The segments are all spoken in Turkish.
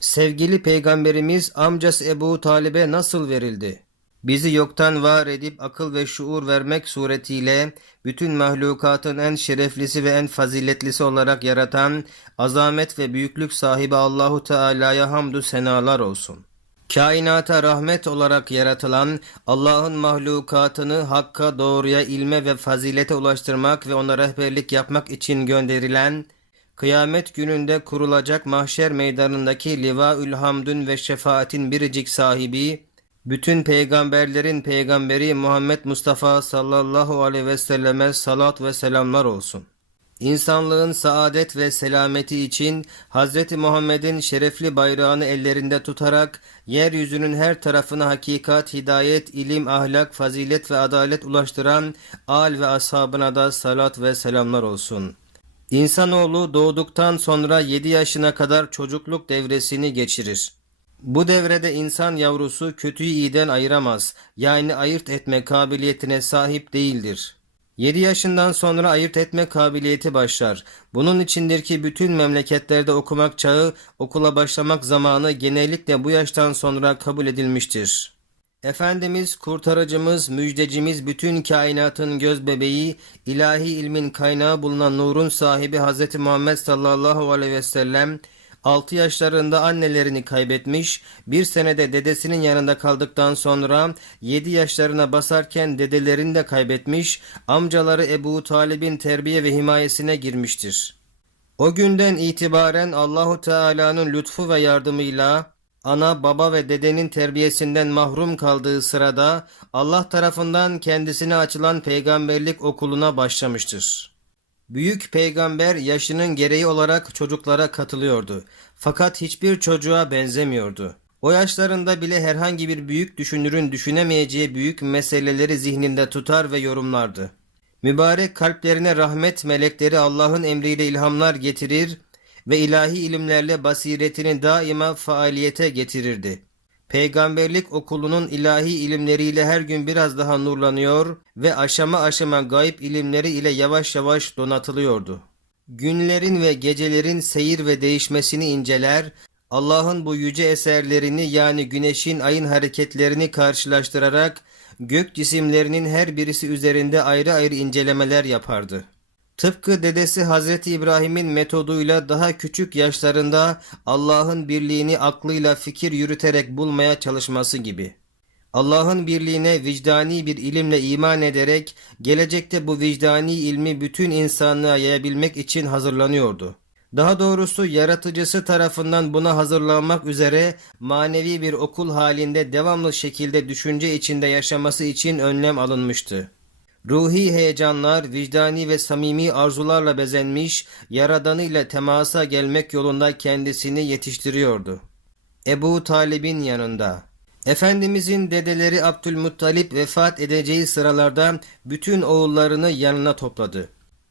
Sevgili peygamberimiz amcası Ebu Talib'e nasıl verildi? Bizi yoktan var edip akıl ve şuur vermek suretiyle bütün mahlukatın en şereflisi ve en faziletlisi olarak yaratan azamet ve büyüklük sahibi Allahu Teala'ya hamdü senalar olsun. Kainata rahmet olarak yaratılan Allah'ın mahlukatını hakka, doğruya, ilme ve fazilete ulaştırmak ve ona rehberlik yapmak için gönderilen Kıyamet gününde kurulacak mahşer meydanındaki Livaül Hamdün ve şefaatin biricik sahibi, bütün peygamberlerin peygamberi Muhammed Mustafa sallallahu aleyhi ve selleme salat ve selamlar olsun. İnsanlığın saadet ve selameti için Hz. Muhammed'in şerefli bayrağını ellerinde tutarak yeryüzünün her tarafına hakikat, hidayet, ilim, ahlak, fazilet ve adalet ulaştıran al ve ashabına da salat ve selamlar olsun.'' İnsanoğlu doğduktan sonra 7 yaşına kadar çocukluk devresini geçirir. Bu devrede insan yavrusu kötüyü iyiden ayıramaz. Yani ayırt etme kabiliyetine sahip değildir. 7 yaşından sonra ayırt etme kabiliyeti başlar. Bunun içindir ki bütün memleketlerde okumak çağı, okula başlamak zamanı genellikle bu yaştan sonra kabul edilmiştir. Efendimiz, kurtarıcımız, müjdecimiz, bütün kainatın göz bebeği, ilahi ilmin kaynağı bulunan nurun sahibi Hz. Muhammed sallallahu aleyhi ve sellem 6 yaşlarında annelerini kaybetmiş, bir senede dedesinin yanında kaldıktan sonra 7 yaşlarına basarken dedelerini de kaybetmiş, amcaları Ebu Talib'in terbiye ve himayesine girmiştir. O günden itibaren Allahu Teala'nın lütfu ve yardımıyla ana, baba ve dedenin terbiyesinden mahrum kaldığı sırada Allah tarafından kendisine açılan peygamberlik okuluna başlamıştır. Büyük peygamber yaşının gereği olarak çocuklara katılıyordu. Fakat hiçbir çocuğa benzemiyordu. O yaşlarında bile herhangi bir büyük düşünürün düşünemeyeceği büyük meseleleri zihninde tutar ve yorumlardı. Mübarek kalplerine rahmet melekleri Allah'ın emriyle ilhamlar getirir ve ilahi ilimlerle basiretini daima faaliyete getirirdi. Peygamberlik okulunun ilahi ilimleriyle her gün biraz daha nurlanıyor ve aşama aşama gayb ilimleri ile yavaş yavaş donatılıyordu. Günlerin ve gecelerin seyir ve değişmesini inceler, Allah'ın bu yüce eserlerini yani güneşin ayın hareketlerini karşılaştırarak gök cisimlerinin her birisi üzerinde ayrı ayrı incelemeler yapardı. Tıpkı dedesi Hazreti İbrahim'in metoduyla daha küçük yaşlarında Allah'ın birliğini aklıyla fikir yürüterek bulmaya çalışması gibi. Allah'ın birliğine vicdani bir ilimle iman ederek gelecekte bu vicdani ilmi bütün insanlığa yayabilmek için hazırlanıyordu. Daha doğrusu yaratıcısı tarafından buna hazırlanmak üzere manevi bir okul halinde devamlı şekilde düşünce içinde yaşaması için önlem alınmıştı. Ruhi heyecanlar, vicdani ve samimi arzularla bezenmiş, yaradanıyla temasa gelmek yolunda kendisini yetiştiriyordu. Ebu Talib'in yanında. Efendimizin dedeleri Abdülmuttalip vefat edeceği sıralarda bütün oğullarını yanına topladı.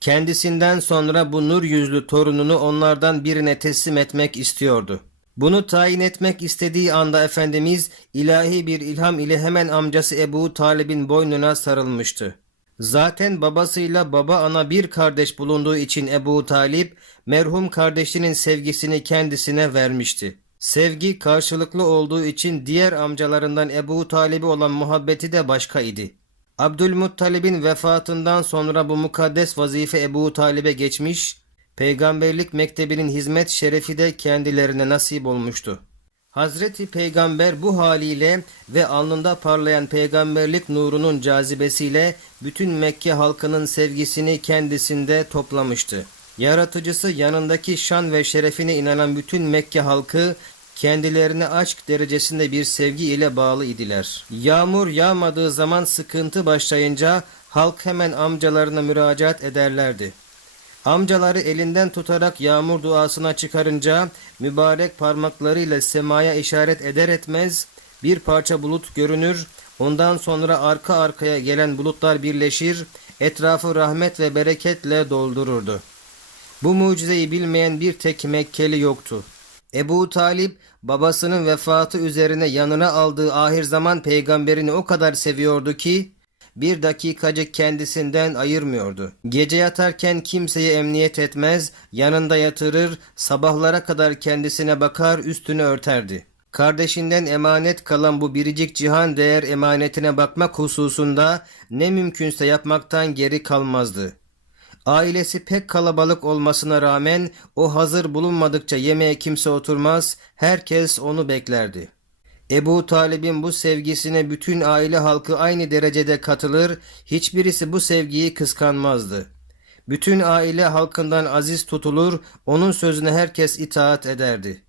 Kendisinden sonra bu nur yüzlü torununu onlardan birine teslim etmek istiyordu. Bunu tayin etmek istediği anda Efendimiz ilahi bir ilham ile hemen amcası Ebu Talib'in boynuna sarılmıştı. Zaten babasıyla baba ana bir kardeş bulunduğu için Ebu Talip merhum kardeşinin sevgisini kendisine vermişti. Sevgi karşılıklı olduğu için diğer amcalarından Ebu Talib'i olan muhabbeti de başka idi. Abdülmuttalib'in vefatından sonra bu mukaddes vazife Ebu Talib'e geçmiş, peygamberlik mektebinin hizmet şerefi de kendilerine nasip olmuştu. Hazreti Peygamber bu haliyle ve alnında parlayan peygamberlik nurunun cazibesiyle bütün Mekke halkının sevgisini kendisinde toplamıştı. Yaratıcısı yanındaki şan ve şerefine inanan bütün Mekke halkı kendilerine aşk derecesinde bir sevgi ile bağlı idiler. Yağmur yağmadığı zaman sıkıntı başlayınca halk hemen amcalarına müracaat ederlerdi. Amcaları elinden tutarak yağmur duasına çıkarınca mübarek parmaklarıyla semaya işaret eder etmez bir parça bulut görünür. Ondan sonra arka arkaya gelen bulutlar birleşir, etrafı rahmet ve bereketle doldururdu. Bu mucizeyi bilmeyen bir tek Mekkeli yoktu. Ebu Talip babasının vefatı üzerine yanına aldığı ahir zaman peygamberini o kadar seviyordu ki bir dakikacık kendisinden ayırmıyordu. Gece yatarken kimseye emniyet etmez, yanında yatırır, sabahlara kadar kendisine bakar, üstünü örterdi. Kardeşinden emanet kalan bu biricik cihan değer emanetine bakmak hususunda ne mümkünse yapmaktan geri kalmazdı. Ailesi pek kalabalık olmasına rağmen o hazır bulunmadıkça yemeğe kimse oturmaz, herkes onu beklerdi. Ebu Talib'in bu sevgisine bütün aile halkı aynı derecede katılır, hiçbirisi bu sevgiyi kıskanmazdı. Bütün aile halkından aziz tutulur, onun sözüne herkes itaat ederdi.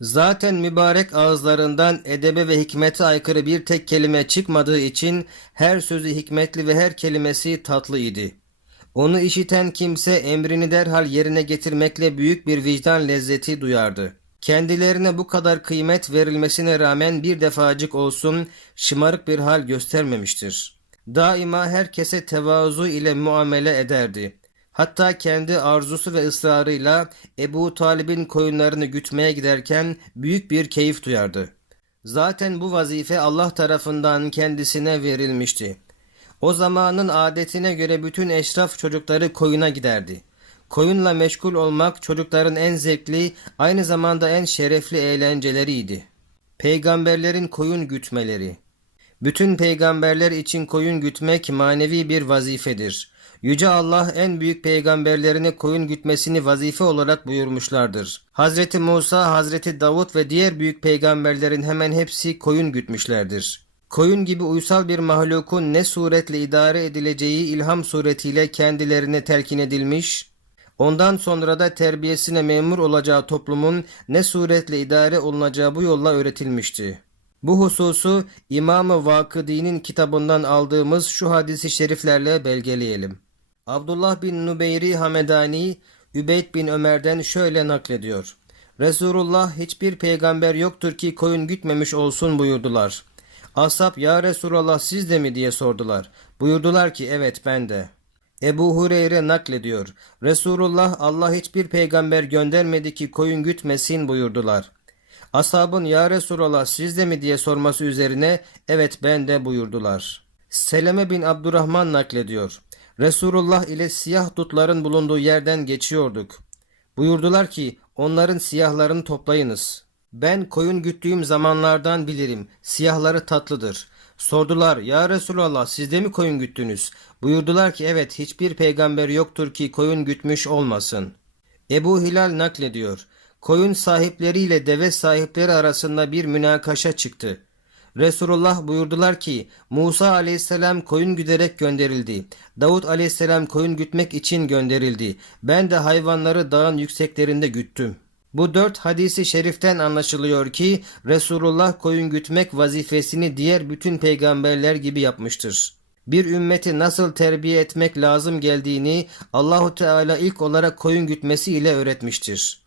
Zaten mübarek ağızlarından edebe ve hikmete aykırı bir tek kelime çıkmadığı için her sözü hikmetli ve her kelimesi tatlı idi. Onu işiten kimse emrini derhal yerine getirmekle büyük bir vicdan lezzeti duyardı. Kendilerine bu kadar kıymet verilmesine rağmen bir defacık olsun şımarık bir hal göstermemiştir. Daima herkese tevazu ile muamele ederdi. Hatta kendi arzusu ve ısrarıyla Ebu Talib'in koyunlarını gütmeye giderken büyük bir keyif duyardı. Zaten bu vazife Allah tarafından kendisine verilmişti. O zamanın adetine göre bütün eşraf çocukları koyuna giderdi. Koyunla meşgul olmak çocukların en zevkli, aynı zamanda en şerefli eğlenceleriydi. Peygamberlerin koyun gütmeleri Bütün peygamberler için koyun gütmek manevi bir vazifedir. Yüce Allah en büyük peygamberlerine koyun gütmesini vazife olarak buyurmuşlardır. Hazreti Musa, Hazreti Davut ve diğer büyük peygamberlerin hemen hepsi koyun gütmüşlerdir. Koyun gibi uysal bir mahlukun ne suretle idare edileceği ilham suretiyle kendilerine telkin edilmiş, ondan sonra da terbiyesine memur olacağı toplumun ne suretle idare olunacağı bu yolla öğretilmişti. Bu hususu İmam-ı Vakıdi'nin kitabından aldığımız şu hadisi şeriflerle belgeleyelim. Abdullah bin Nubeyri Hamedani, Übeyd bin Ömer'den şöyle naklediyor. Resulullah hiçbir peygamber yoktur ki koyun gütmemiş olsun buyurdular. Ashab ya Resulallah siz de mi diye sordular. Buyurdular ki evet ben de. Ebu Hureyre naklediyor. Resulullah Allah hiçbir peygamber göndermedi ki koyun gütmesin buyurdular. Ashabın ya Resulallah siz de mi diye sorması üzerine evet ben de buyurdular. Seleme bin Abdurrahman naklediyor. Resulullah ile siyah dutların bulunduğu yerden geçiyorduk. Buyurdular ki onların siyahlarını toplayınız. Ben koyun güttüğüm zamanlardan bilirim. Siyahları tatlıdır. Sordular ya Resulallah siz de mi koyun güttünüz? Buyurdular ki evet hiçbir peygamber yoktur ki koyun gütmüş olmasın. Ebu Hilal naklediyor. Koyun sahipleriyle deve sahipleri arasında bir münakaşa çıktı. Resulullah buyurdular ki Musa aleyhisselam koyun güderek gönderildi. Davut aleyhisselam koyun gütmek için gönderildi. Ben de hayvanları dağın yükseklerinde güttüm. Bu dört hadisi şeriften anlaşılıyor ki Resulullah koyun gütmek vazifesini diğer bütün peygamberler gibi yapmıştır. Bir ümmeti nasıl terbiye etmek lazım geldiğini Allahu Teala ilk olarak koyun gütmesi ile öğretmiştir.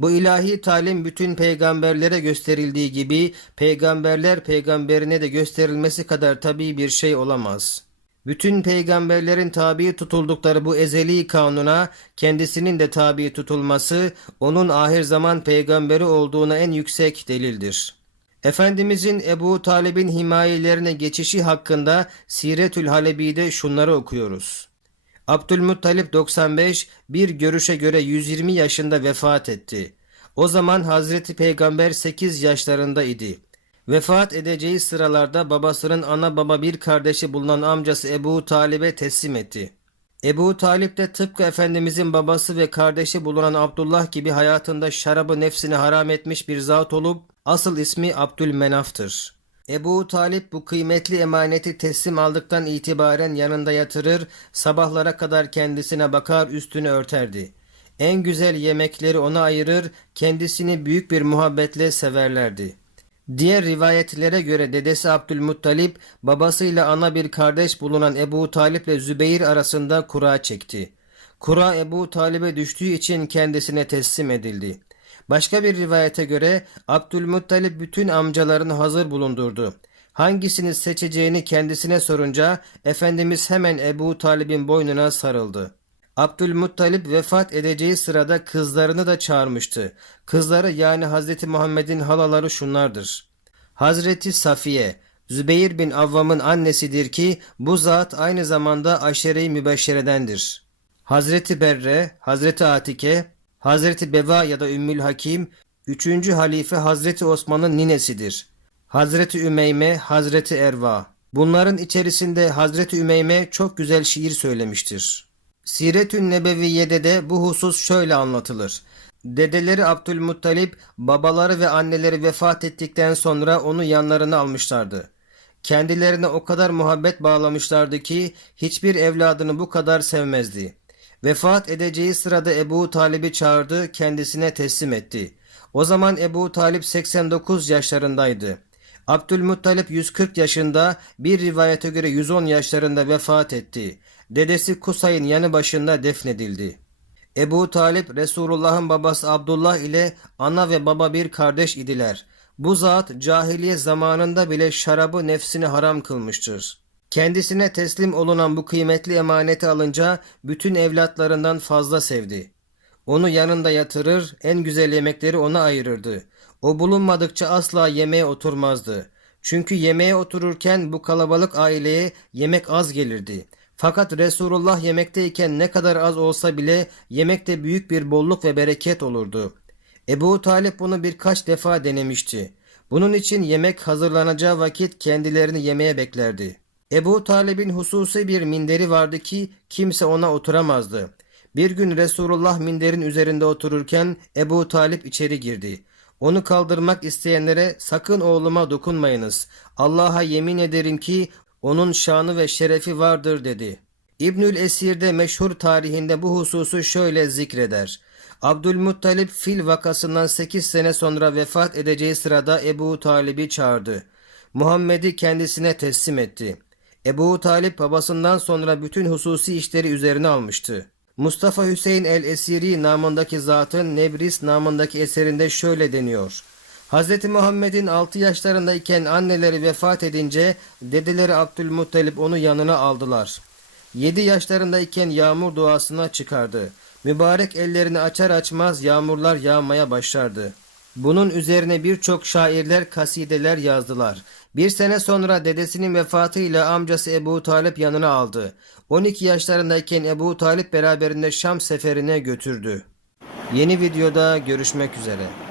Bu ilahi talim bütün peygamberlere gösterildiği gibi peygamberler peygamberine de gösterilmesi kadar tabii bir şey olamaz. Bütün peygamberlerin tabi tutuldukları bu ezeli kanuna kendisinin de tabi tutulması onun ahir zaman peygamberi olduğuna en yüksek delildir. Efendimizin Ebu Talib'in himayelerine geçişi hakkında Siretül Halebi'de şunları okuyoruz. Abdülmuttalip 95 bir görüşe göre 120 yaşında vefat etti. O zaman Hazreti Peygamber 8 yaşlarında idi. Vefat edeceği sıralarda babasının ana baba bir kardeşi bulunan amcası Ebu Talib'e teslim etti. Ebu Talip de tıpkı Efendimizin babası ve kardeşi bulunan Abdullah gibi hayatında şarabı nefsine haram etmiş bir zat olup asıl ismi Abdülmenaf'tır. Ebu Talip bu kıymetli emaneti teslim aldıktan itibaren yanında yatırır, sabahlara kadar kendisine bakar üstünü örterdi. En güzel yemekleri ona ayırır, kendisini büyük bir muhabbetle severlerdi. Diğer rivayetlere göre dedesi Abdülmuttalip babasıyla ana bir kardeş bulunan Ebu Talip ile Zübeyir arasında kura çekti. Kura Ebu Talip'e düştüğü için kendisine teslim edildi. Başka bir rivayete göre Abdülmuttalip bütün amcalarını hazır bulundurdu. Hangisini seçeceğini kendisine sorunca Efendimiz hemen Ebu Talib'in boynuna sarıldı. Abdülmuttalip vefat edeceği sırada kızlarını da çağırmıştı. Kızları yani Hazreti Muhammed'in halaları şunlardır. Hazreti Safiye, Zübeyir bin Avvam'ın annesidir ki bu zat aynı zamanda aşere-i mübeşşeredendir. Hazreti Berre, Hazreti Atike, Hazreti Beva ya da Ümmül Hakim, 3. halife Hazreti Osman'ın ninesidir. Hazreti Ümeyme, Hazreti Erva. Bunların içerisinde Hazreti Ümeyme çok güzel şiir söylemiştir. Siretün Nebeviye'de de bu husus şöyle anlatılır. Dedeleri Abdülmuttalip, babaları ve anneleri vefat ettikten sonra onu yanlarına almışlardı. Kendilerine o kadar muhabbet bağlamışlardı ki hiçbir evladını bu kadar sevmezdi. Vefat edeceği sırada Ebu Talib'i çağırdı, kendisine teslim etti. O zaman Ebu Talip 89 yaşlarındaydı. Abdülmuttalip 140 yaşında, bir rivayete göre 110 yaşlarında vefat etti. Dedesi Kusay'ın yanı başında defnedildi. Ebu Talip Resulullah'ın babası Abdullah ile ana ve baba bir kardeş idiler. Bu zat cahiliye zamanında bile şarabı nefsini haram kılmıştır. Kendisine teslim olunan bu kıymetli emaneti alınca bütün evlatlarından fazla sevdi. Onu yanında yatırır, en güzel yemekleri ona ayırırdı. O bulunmadıkça asla yemeğe oturmazdı. Çünkü yemeğe otururken bu kalabalık aileye yemek az gelirdi. Fakat Resulullah yemekteyken ne kadar az olsa bile yemekte büyük bir bolluk ve bereket olurdu. Ebu Talip bunu birkaç defa denemişti. Bunun için yemek hazırlanacağı vakit kendilerini yemeğe beklerdi. Ebu Talib'in hususi bir minderi vardı ki kimse ona oturamazdı. Bir gün Resulullah minderin üzerinde otururken Ebu Talip içeri girdi. Onu kaldırmak isteyenlere sakın oğluma dokunmayınız. Allah'a yemin ederim ki onun şanı ve şerefi vardır dedi. İbnül Esir'de meşhur tarihinde bu hususu şöyle zikreder. Abdülmuttalip fil vakasından 8 sene sonra vefat edeceği sırada Ebu Talib'i çağırdı. Muhammed'i kendisine teslim etti. Ebu Talip babasından sonra bütün hususi işleri üzerine almıştı. Mustafa Hüseyin el-Esiri namındaki zatın Nebris namındaki eserinde şöyle deniyor. Hz. Muhammed'in 6 yaşlarındayken anneleri vefat edince dedeleri Abdülmuttalip onu yanına aldılar. 7 yaşlarındayken yağmur duasına çıkardı. Mübarek ellerini açar açmaz yağmurlar yağmaya başlardı. Bunun üzerine birçok şairler kasideler yazdılar. Bir sene sonra dedesinin vefatıyla amcası Ebu Talip yanına aldı. 12 yaşlarındayken Ebu Talip beraberinde Şam seferine götürdü. Yeni videoda görüşmek üzere.